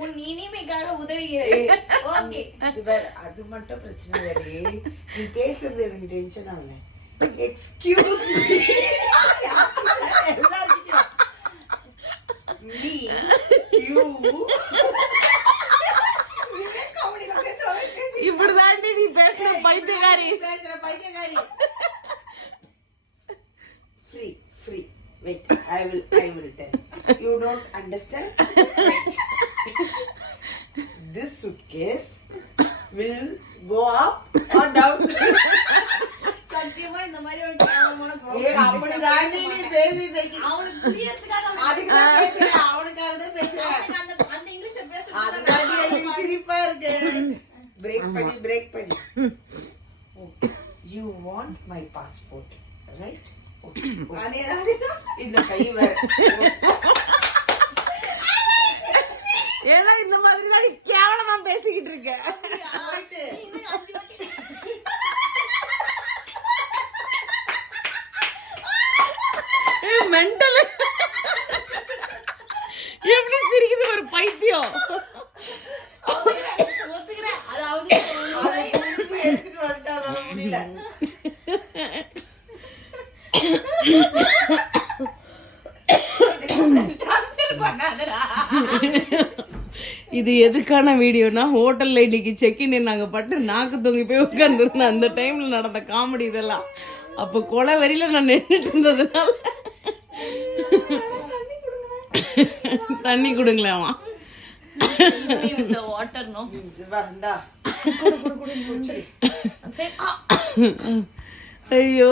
உன் இனிமைக்காக உதவுகிறேன். ஓகே, அது மட்டும் பிரச்சனை இல்லையே. நீ பேசுறது எனக்கு டென்ஷன் ஆகல. எக்ஸ்கியூஸ் மீ யூ இப்படிதான் நீ பேசுற பைத்தியக்காரி. Free. Wait, I will tell. You don't understand? Wait. This suitcase will go up or down. சத்தியமா இந்த மாதிரி ஒரு கேவலமான அப்படிதான் நீ பேசிட்டே. அவனுக்கு புரியறதுக்காக அதுக்கு தான் பேசுறேன். அவனுக்காக தான் பேசுறேன். அந்த இங்கிலீஷ் பேசுறது அதுதான் எனக்கு சிரிப்பா இருக்கு. break பண்ணி. Okay. You want my passport, right? Okay. இந்த கை வேற. ஏன்னா இந்த மாதிரி தான் கேவலமா பேசிக்கிட்டு இருக்க. மென்டல் எப்படி சிரிக்குது ஒரு பைத்தியம். ஒத்துக்கிறேன். அதாவது எடுத்துட்டு வந்துட்டாங்க முடியல. இது எதுக்கான வீடியோனா, ஹோட்டல்ல இன்னைக்கு செக்இன் நாங்க பட்டு நாக்கு தொங்கி போய் உட்காந்துருந்தேன். அந்த டைம்ல நடந்த காமெடி இதெல்லாம். அப்போ கொலை வெறியில நான் நின்றுட்டு இருந்ததுனால தண்ணி கொடுங்களேன். வாட்டர் நோ ஐயோ.